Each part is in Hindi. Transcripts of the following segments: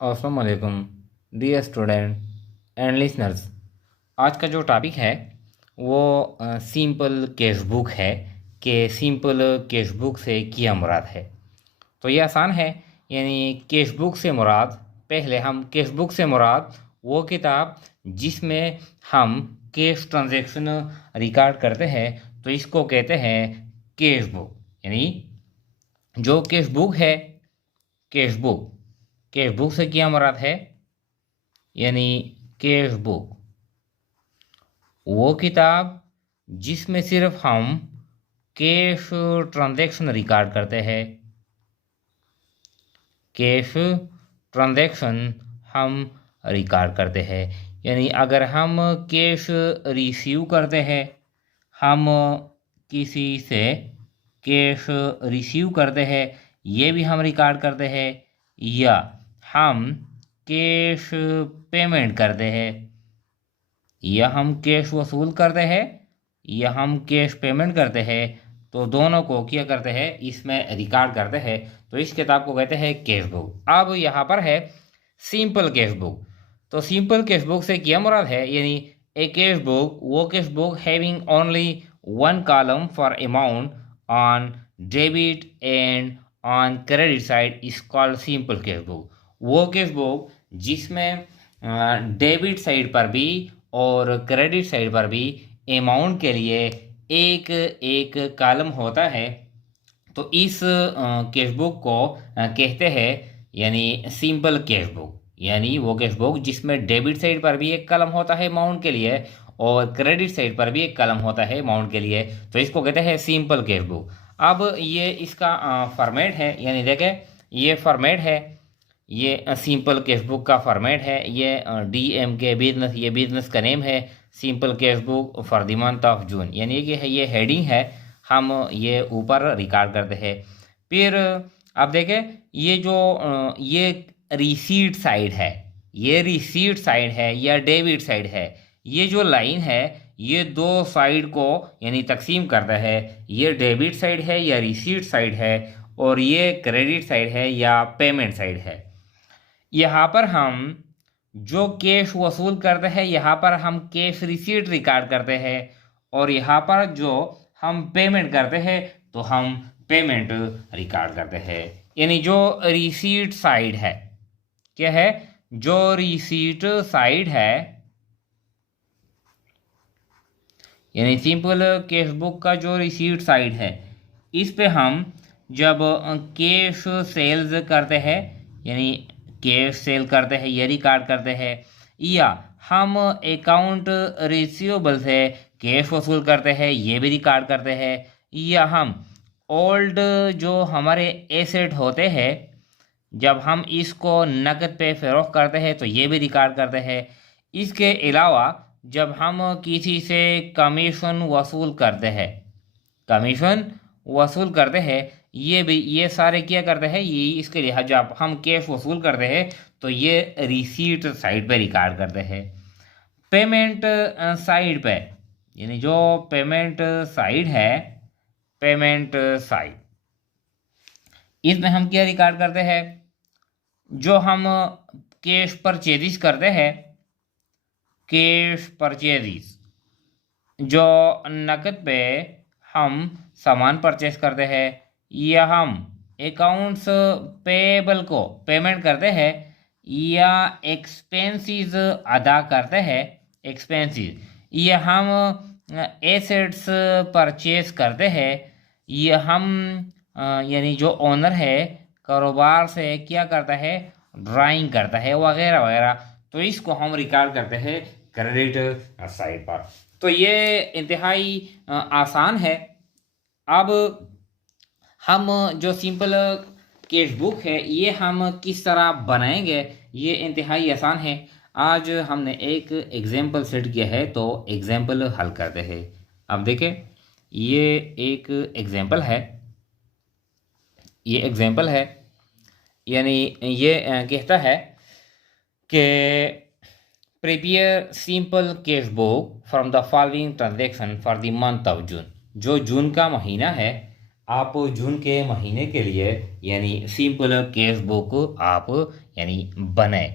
अस्सलाम वालेकुम डियर स्टूडेंट एंड लिसनर्स। आज का जो टॉपिक है वो सिंपल कैश बुक है कि सिंपल कैश बुक से क्या मुराद है। तो ये आसान है। यानी कैश बुक से मुराद, पहले हम कैश बुक से मुराद वो किताब जिसमें हम कैश ट्रांजैक्शन रिकॉर्ड करते हैं, तो इसको कहते हैं कैश बुक। यानी जो कैश बुक है, कैश बुक कैश बुक से क्या मुराद है, यानी कैश बुक वो किताब जिसमें सिर्फ हम कैश ट्रांजैक्शन रिकॉर्ड करते हैं। कैश ट्रांजैक्शन हम रिकॉर्ड करते हैं। यानी अगर हम कैश रिसीव करते हैं, हम किसी से कैश रिसीव करते हैं, ये भी हम रिकॉर्ड करते हैं। या हम कैश पेमेंट करते हैं, या हम कैश वसूल करते हैं, या हम कैश पेमेंट करते हैं, तो दोनों को क्या करते हैं, इसमें रिकॉर्ड करते हैं। तो इस किताब को कहते हैं कैश बुक। अब यहाँ पर है सिंपल कैश बुक। तो सिंपल कैश बुक से क्या मुराद है, यानी ए कैश बुक वो cash book having only one column for amount on debit and on credit side is called simple cash book. वो कैश बुक जिसमें डेबिट साइड पर भी और क्रेडिट साइड पर भी अमाउंट के लिए एक एक कॉलम होता है, तो इस कैश बुक को कहते हैं यानी सिंपल कैश बुक। यानी वो कैश बुक जिसमें डेबिट साइड पर भी एक कॉलम होता है अमाउंट के लिए और क्रेडिट साइड पर भी एक कॉलम होता है अमाउंट के लिए, तो इसको कहते हैं सिंपल कैश बुक। अब ये इसका फॉर्मेट है, यानी देखें ये फॉर्मेट है, ये सिंपल कैश बुक का फॉर्मेट है। ये DM के बिजनेस, ये बिजनेस का नेम है simple cash book for the month of June. यानी कि ये हेडिंग है, हम ये ऊपर रिकॉर्ड करते हैं। फिर आप देखें ये जो ये रिसीट साइड है, ये रिसीट साइड है या डेबिट साइड है, ये जो लाइन है ये दो साइड को यानी तकसीम करता है। ये डेबिट साइड है या रिसीट साइड है, और ये क्रेडिट साइड है या पेमेंट साइड है। यहाँ पर हम जो कैश वसूल करते हैं, यहाँ पर हम कैश रिसीट रिकॉर्ड करते हैं, और यहाँ पर जो हम पेमेंट करते हैं तो हम पेमेंट रिकॉर्ड करते हैं। यानी जो रिसीट साइड है, क्या है, जो रिसीट साइड है, यानी सिंपल कैश बुक का जो रिसीट साइड है, इस पे हम जब कैश सेल्स करते हैं, यानी कैश सेल करते हैं, ये रिकॉर्ड करते हैं, या हम अकाउंट रिसीवेबल से कैश वसूल करते हैं, ये भी रिकॉर्ड करते हैं, या हम ओल्ड जो हमारे एसेट होते हैं, जब हम इसको नकद पे फरोख्त करते हैं तो ये भी रिकॉर्ड करते हैं। इसके अलावा जब हम किसी से कमीशन वसूल करते हैं, कमीशन वसूल करते हैं, ये भी, ये सारे क्या करते हैं, ये इसके लिए जब हम कैश वसूल करते हैं तो ये रिसीट साइड पे रिकॉर्ड करते हैं। पेमेंट साइड पे, यानी जो पेमेंट साइड है, पेमेंट साइड, इसमें हम क्या रिकॉर्ड करते हैं, जो हम कैश परचेजिस करते हैं, कैश परचेजिस, जो नकद पे हम सामान परचेस करते हैं, या हम अकाउंट्स पेबल को पेमेंट करते हैं, या एक्सपेंसेस अदा करते हैं, एक्सपेंसेस, या हम एसेट्स परचेस करते हैं, या हम यानी जो ओनर है कारोबार से क्या करता है, ड्राइंग करता है, वगैरह वगैरह, तो इसको हम रिकॉर्ड करते हैं क्रेडिट साइड पर। तो ये इंतहाई आसान है। अब हम जो सिंपल कैश बुक है ये हम किस तरह बनाएंगे, ये इंतहाई आसान है। आज हमने एक एग्जाम्पल सेट किया है, तो एग्जाम्पल हल करते हैं। अब देखें ये एक एग्जाम्पल है, ये एग्जाम्पल है, यानी ये कहता है कि prepare simple cash book from the following transaction for the month of June. जो जून का महीना है, आप जून के महीने के लिए यानी सिंपल कैश बुक आप यानी बनाए,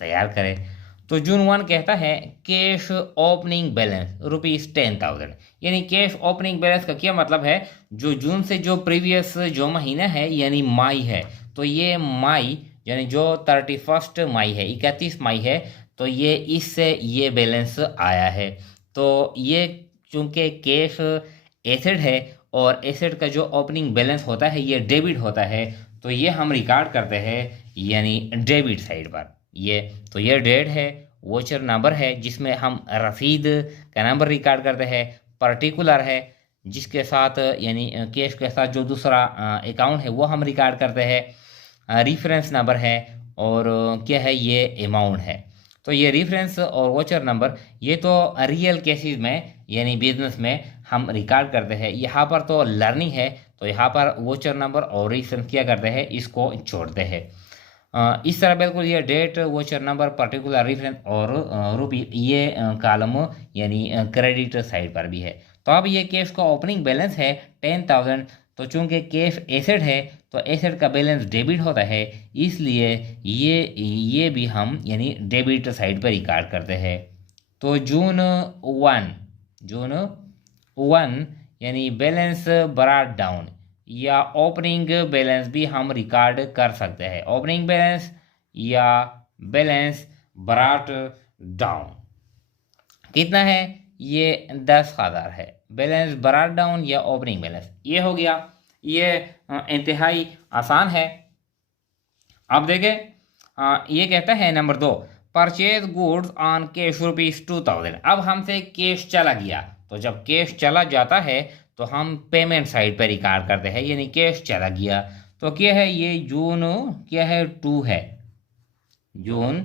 तैयार करें। तो जून 1 कहता है कैश ओपनिंग बैलेंस ₹10,000, यानी कैश ओपनिंग बैलेंस का क्या मतलब है, जो जून से जो प्रीवियस जो महीना है यानी मई है, तो ये मई यानी जो 31 मई है, 31 मई है, तो ये इससे ये बैलेंस आया है। तो ये चूंकि कैश एसेट है और एसेट का जो ओपनिंग बैलेंस होता है ये डेबिट होता है, तो ये हम रिकॉर्ड करते हैं यानी डेबिट साइड पर। ये तो ये डेट है, वोचर नंबर है जिसमें हम रसीद का नंबर रिकॉर्ड करते हैं, पर्टिकुलर है जिसके साथ यानी कैश के साथ जो दूसरा अकाउंट है वो हम रिकॉर्ड करते हैं, रेफरेंस नंबर है, और क्या है ये अमाउंट है। तो ये रेफरेंस और वोचर नंबर ये तो रियल केसेस में यानी बिजनेस में हम रिकॉर्ड करते हैं। यहाँ पर तो लर्निंग है, तो यहाँ पर वोचर नंबर और रेफरेंस क्या करते हैं, इसको जोड़ते हैं। इस तरह बिल्कुल ये date, voucher number, particular reference और रुपी ये कॉलम यानी क्रेडिट साइड पर भी है। तो अब ये कैश का ओपनिंग बैलेंस है 10,000, तो चूंकि कैश एसेट है तो एसेट का बैलेंस डेबिट होता है, इसलिए ये भी हम यानी डेबिट साइड पर रिकॉर्ड करते हैं। तो जून वन यानी बैलेंस ब्रॉट डाउन या ओपनिंग बैलेंस भी हम रिकॉर्ड कर सकते हैं, ओपनिंग बैलेंस या बैलेंस ब्रॉट डाउन कितना है, ये 10,000 है। बैलेंस ब्रॉट डाउन या ओपनिंग बैलेंस ये हो गया, ये इंतहाई आसान है। अब देखें ये कहता है number 2, purchase goods on cash ₹2,000। अब हमसे कैश चला गया, तो जब कैश चला जाता है तो हम पेमेंट साइड पर रिकॉर्ड करते हैं, यानी कैश चला गया। तो क्या है ये जून क्या है 2 है, जून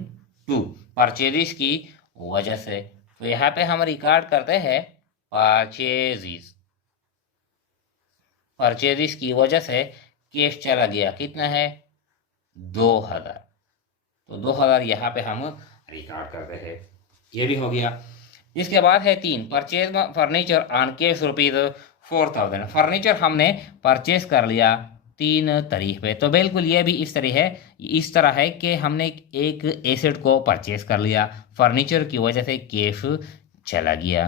2 परचेजिस की वजह से, तो यहाँ पे हम रिकॉर्ड करते हैं परचेजिस की वजह से कैश चला गया, कितना है 2,000, तो 2,000 यहाँ पे हम रिकॉर्ड करते हैं, ये भी हो गया। इसके बाद है 3, purchase furniture on cash ₹4,000। Furniture हमने परचेज कर लिया 3 तारीख पे, तो बिल्कुल ये भी इस तरह है कि हमने एक एसेट को परचेज कर लिया, फर्नीचर की वजह से कैश चला गया।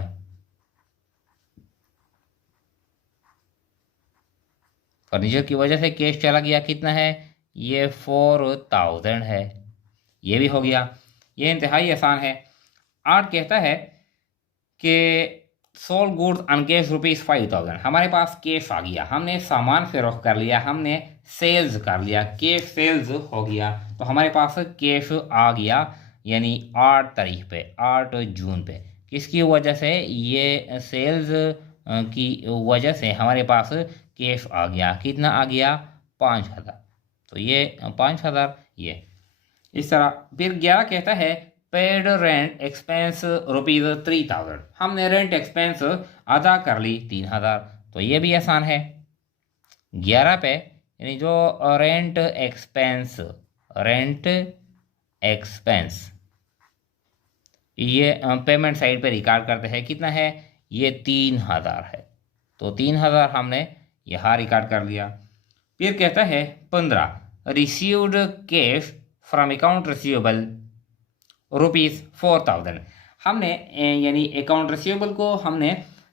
फर्नीचर की वजह से कैश चला गया, कितना है ये 4,000 है, ये भी हो गया। ये इंतहाई आसान है। 8 कहता है कि सोल्ड गुड्स ऑन कैश ₹5,000। हमारे पास कैश आ गया, हमने सामान फरोख्त कर लिया, हमने सेल्स कर लिया, कैश सेल्स हो गया, तो हमारे पास कैश आ गया यानी 8 तारीख पे, 8 जून पे। किसकी वजह से, ये सेल्स की वजह से हमारे पास कैश आ गया, कितना आ गया 5,000, तो ये 5,000 ये इस तरह। फिर 11 कहता है पेड रेंट एक्सपेंस ₹3,000। हमने रेंट एक्सपेंस अदा कर ली 3,000, तो ये भी आसान है। 11 पे यानी जो रेंट एक्सपेंस ये पेमेंट साइड पे रिकॉर्ड करते हैं, कितना है ये 3,000 है, तो 3,000 हमने यहाँ रिकॉर्ड कर लिया। फिर कहता है 15, received cash from account receivable ₹4,000। हमने यानी अकाउंट रिसीवेबल को हमने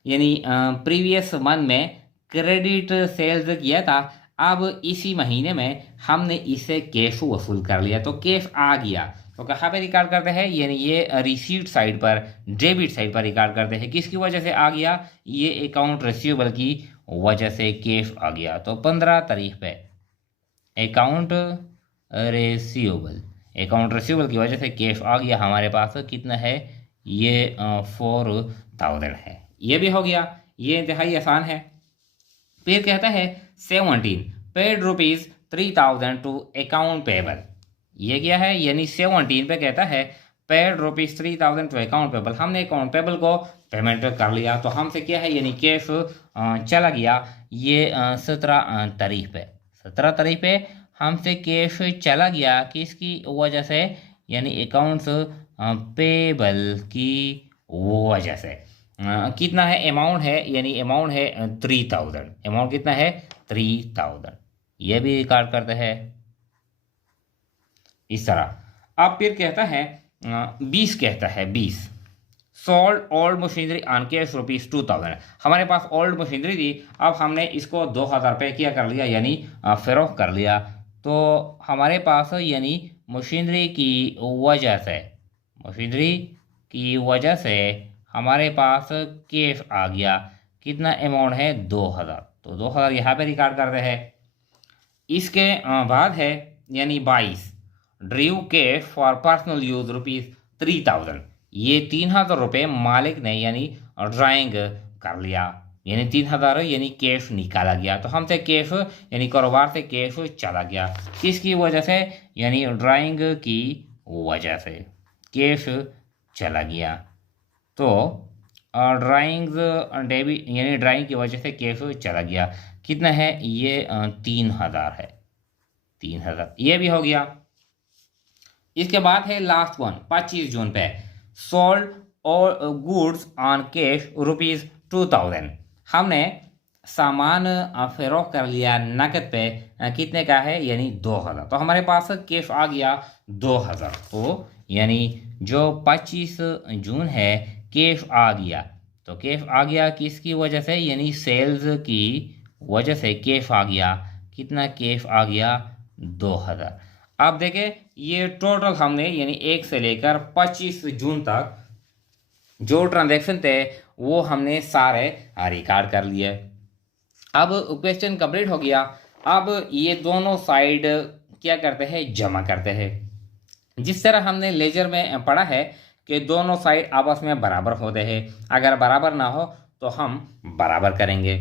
यानी प्रीवियस मंथ में क्रेडिट सेल्स किया था, अब इसी महीने में हमने इसे कैश वसूल कर लिया, तो कैश आ गया, तो कहाँ पे रिकॉर्ड करते हैं, यानी ये रिसीव्ड साइड पर, डेबिट साइड पर रिकॉर्ड करते हैं। किसकी वजह से आ गया, ये अकाउंट रिसीवेबल की वजह से कैश आ गया, तो 15 तारीख पे अकाउंट रिसीवेबल की वजह से कैश आ गया हमारे पास, कितना है ये 4,000 है, ये भी हो गया। ये इंतहाई आसान है। फिर कहता है 17, पेड ₹3,000 टू अकाउंट पेबल। ये क्या है, यानी 17 पे कहता है पेड ₹3,000 टू अकाउंट पेबल। हमने अकाउंट पेबल को पेमेंट कर लिया, तो हमसे क्या है यानी कैश चला गया ये 17 तारीख पे, 17 तारीख पे हमसे कैश चला गया, किसकी वजह से, यानी अकाउंट्स पेबल की वजह से। कितना है अमाउंट है, यानी अमाउंट है 3,000, अमाउंट कितना है 3,000, ये भी रिकॉर्ड करते हैं। इस तरह। अब फिर कहता है 20 कहता है 20 sold old machinery on cash ₹2000। हमारे पास ओल्ड मशीनरी थी, अब हमने इसको 2000 रुपये किया कर लिया, यानी फ़रोख्त कर लिया। तो हमारे पास यानी मशीनरी की वजह से हमारे पास कैश आ गया। कितना अमाउंट है? 2000। तो 2000 यहाँ पे रिकॉर्ड करते हैं। इसके बाद है यानी 22 ड्रीव कैश फॉर पर्सनल यूज ₹3000। ये 3000 रुपये मालिक ने यानी ड्राइंग कर लिया, यानी 3000 यानी कैश निकाला गया। तो हमसे कैश यानी कारोबार से कैश चला गया। किसकी वजह से? यानी ड्राइंग की वजह से कैश चला गया। तो ड्राइंग्स डेबिट यानी ड्राइंग की वजह से कैश चला गया। कितना है? ये 3000 है। 3000 ये भी हो गया। इसके बाद है लास्ट वन 25 जून पे सोल्ड और गुड्स ऑन कैश ₹2000। हमने सामान फरोख्त कर लिया नकद पे, कितने का है? यानी 2000। तो हमारे पास कैश आ गया 2000। तो यानी जो 25 जून है कैश आ गया। तो कैश आ गया किसकी वजह से? यानी सेल्स की वजह से कैश आ गया। कितना कैश आ गया? 2000। अब देखें ये टोटल हमने यानी 1 से लेकर 25 जून तक जो ट्रांजैक्शन थे वो हमने सारे रिकॉर्ड कर लिए। अब क्वेश्चन कंप्लीट हो गया। अब ये दोनों साइड क्या करते हैं? जमा करते हैं। जिस तरह हमने लेजर में पढ़ा है कि दोनों साइड आपस में बराबर होते हैं, अगर बराबर ना हो तो हम बराबर करेंगे।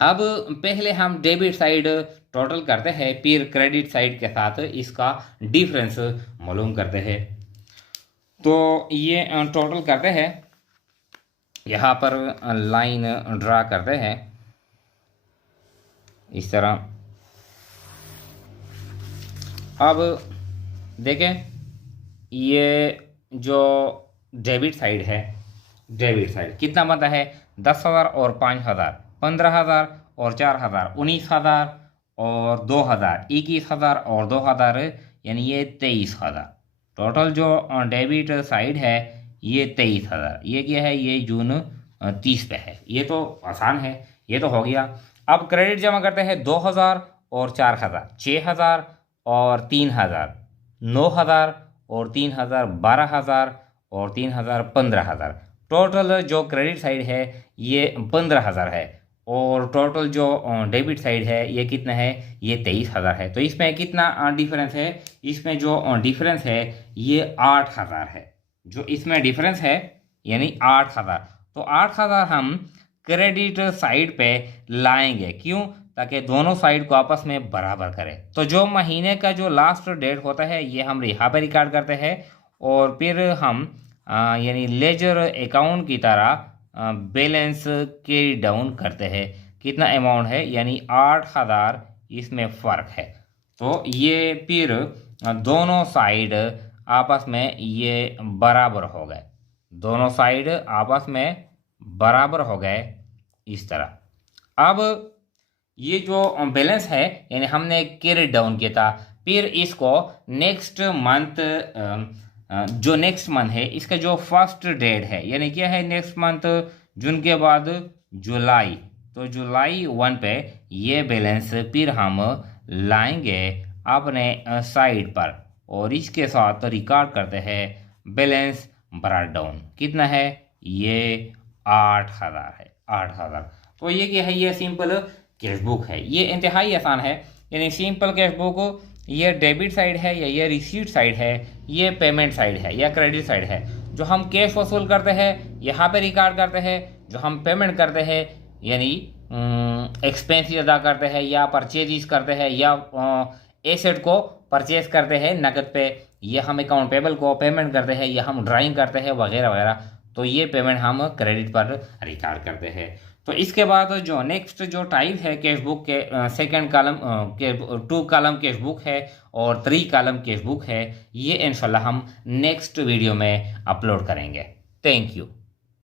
अब पहले हम डेबिट साइड टोटल करते हैं, फिर क्रेडिट साइड के साथ इसका डिफरेंस मालूम करते हैं। तो ये टोटल करते हैं, यहाँ पर लाइन ड्रा करते हैं इस तरह। अब देखें ये जो डेबिट साइड है, डेबिट साइड कितना बनता है? 10,000 और 5,000, 15,000 और 4,000, 19,000 और 2,000, 21,000 और 2,000, यानी ये 23,000। टोटल जो डेबिट साइड है ये 23,000। ये क्या है? ये जून 30 पे है। ये तो आसान है, ये तो हो गया। अब क्रेडिट जमा करते हैं 2,000 और 4,000, 6,000 और 3,000, 9,000 और 3,000, 12,000 और 3,000, 15,000। टोटल जो क्रेडिट साइड है ये 15,000 है और टोटल जो डेबिट साइड है ये कितना है? ये 23,000 है। तो इसमें कितना डिफरेंस है? इसमें जो डिफरेंस है ये 8,000 है। जो इसमें डिफरेंस है यानी 8,000। तो 8,000 हम क्रेडिट साइड पे लाएंगे। क्यों? ताकि दोनों साइड को आपस में बराबर करें। तो जो महीने का जो लास्ट डेट होता है ये हम यहाँ पे रिकॉर्ड करते हैं और फिर हम यानी लेजर अकाउंट की तरह बैलेंस कैरी डाउन करते हैं। कितना अमाउंट है? यानी 8,000 इसमें फ़र्क है। तो ये फिर दोनों साइड आपस में ये बराबर हो गए, दोनों साइड आपस में बराबर हो गए इस तरह। अब ये जो बैलेंस है यानी हमने कैरी डाउन किया था, फिर इसको नेक्स्ट मंथ जो नेक्स्ट मंथ है इसका जो फर्स्ट डेट है यानी क्या है? नेक्स्ट मंथ जून के बाद जुलाई। तो जुलाई 1 पे ये बैलेंस फिर हम लाएंगे अपने साइड पर और इसके साथ रिकॉर्ड करते हैं बैलेंस ब्रेक डाउन। कितना है? ये 8,000 है। 8,000। तो ये क्या है? ये सिंपल कैश बुक है। ये इंतहाई आसान है। यानी सिंपल कैश बुक ये डेबिट साइड है या ये रिसीट साइड है, ये पेमेंट साइड है या क्रेडिट साइड है। जो हम कैश वसूल करते हैं यहाँ पे रिकॉर्ड करते हैं, जो हम पेमेंट करते हैं यानी एक्सपेंस अदा करते हैं या परचेज करते हैं या एसेट को परचेज करते हैं नकद पे, ये हम अकाउंट पेबल को पेमेंट करते हैं या हम ड्राइंग करते हैं वगैरह वगैरह। तो ये पेमेंट हम क्रेडिट पर रिकॉर्ड करते हैं। तो इसके बाद जो नेक्स्ट जो टाइप है कैश बुक के सेकंड कॉलम के 2 कॉलम कैश बुक है और 3 कॉलम कैश बुक है, ये इंशाल्लाह हम नेक्स्ट वीडियो में अपलोड करेंगे। Thank you.